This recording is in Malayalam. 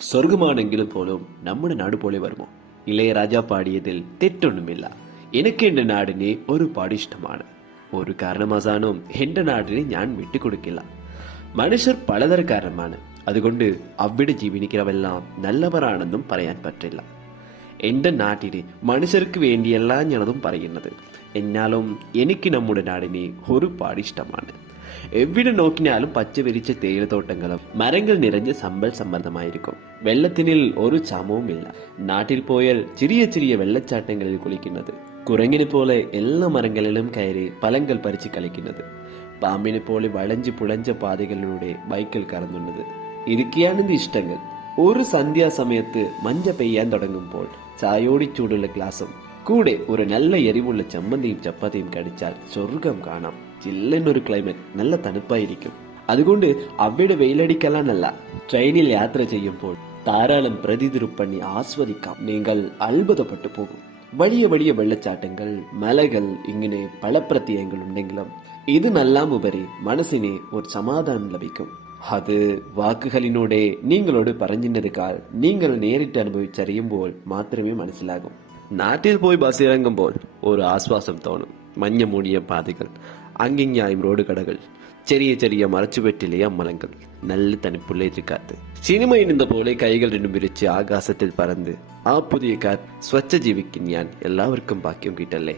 സ്വർഗമാണെങ്കിലും പോലും നമ്മുടെ നാട് പോലെ വരുമോ? ഇളയരാജ പാടിയതിൽ തെറ്റൊന്നുമില്ല. എനിക്ക് എന്റെ നാടിനെ ഒരുപാട് ഇഷ്ടമാണ്. ഒരു കാരണവശാലും എന്റെ നാടിനെ ഞാൻ വിട്ടുകൊടുക്കില്ല. മനുഷ്യർ പലതരക്കാരന്മാണ്. അതുകൊണ്ട് അവിടെ ജീവിക്കുന്നവെല്ലാം നല്ലവരാണെന്നും പറയാൻ പറ്റില്ല. എന്റെ നാട്ടിലെ മനുഷ്യർക്ക് വേണ്ടിയല്ല ഞാനതും പറയുന്നത്. എന്നാലും എനിക്ക് നമ്മുടെ നാടിനെ ഒരുപാട് ഇഷ്ടമാണ്. എവിടെ നോക്കിയാലും പച്ച വിരിച്ച തേയിലത്തോട്ടങ്ങളും മരങ്ങൾ നിറഞ്ഞ സമ്പൽ സമൃദ്ധമായിരിക്കും. വെള്ളത്തിനിൽ ഒരു ക്ഷാമവുമില്ല. നാട്ടിൽ പോയാൽ ചെറിയ ചെറിയ വെള്ളച്ചാട്ടങ്ങളിൽ കുളിക്കുന്നത്, കുരങ്ങിനെ പോലെ എല്ലാ മരങ്ങളിലും കയറി പഴങ്ങൾ പറിച്ച് കളിക്കുന്നത്, പാമ്പിനെ പോലെ വളഞ്ചു പുളഞ്ച പാതകളിലൂടെ ബൈക്കിൽ കറങ്ങുന്നത്, ഇതൊക്കെയാണ് എന്റെ ഇഷ്ടങ്ങൾ. ഒരു സന്ധ്യാസമയത്ത് മഞ്ഞ പെയ്യാൻ തുടങ്ങുമ്പോൾ ചായോടി ചൂടുള്ള ഗ്ലാസും കൂടെ ഒരു നല്ല എരിവുള്ള ചമ്മന്തിയും ചപ്പാത്തിയും കടിച്ചാൽ സ്വർഗം കാണാം. ചില്ലെന്നൊരു ക്ലൈമറ്റ്, നല്ല തണുപ്പായിരിക്കും. അതുകൊണ്ട് അവിടെ വെയിലടിക്കലാനല്ല, ട്രെയിനിൽ യാത്ര ചെയ്യുമ്പോൾ ധാരാളം പ്രതിതിരുപ്പണി ആസ്വദിക്കാം. നിങ്ങൾ അത്ഭുതപ്പെട്ടു പോകും. വലിയ വലിയ വെള്ളച്ചാട്ടങ്ങൾ, മലകൾ, ഇങ്ങനെ പല പ്രത്യയങ്ങൾ ഉണ്ടെങ്കിലും ഇതിനെല്ലാം ഉപരി മനസ്സിന് ഒരു സമാധാനം ലഭിക്കും. അത് വാക്കുകളിലൂടെ നിങ്ങളോട് പറഞ്ഞതിനേക്കാൾ നിങ്ങൾ നേരിട്ട് അനുഭവിച്ചറിയുമ്പോൾ മാത്രമേ മനസ്സിലാകും. നാട്ടിൽ പോയി ബസ് ഇറങ്ങുമ്പോൾ ഒരു ആശ്വാസം തോന്നും. മഞ്ഞ മൂടിയ പാതകൾ, അങ്ങിങ്ങായും റോഡ് കടകൾ, ചെറിയ ചെറിയ മറച്ചുപെറ്റിലെ അമ്പലങ്ങൾ, നല്ല തണുപ്പുള്ള എതിർക്കാത്ത്. സിനിമയിൽ നിന്ന പോലെ കൈകൾ രണ്ടും വിരിച്ച് ആകാശത്തിൽ പറന്ന് ആ പുതിയ കാറ്റ് സ്വച്ഛ ജീവിക്കാൻ ഞാൻ എല്ലാവർക്കും ഭാഗ്യം കിട്ടല്ലേ.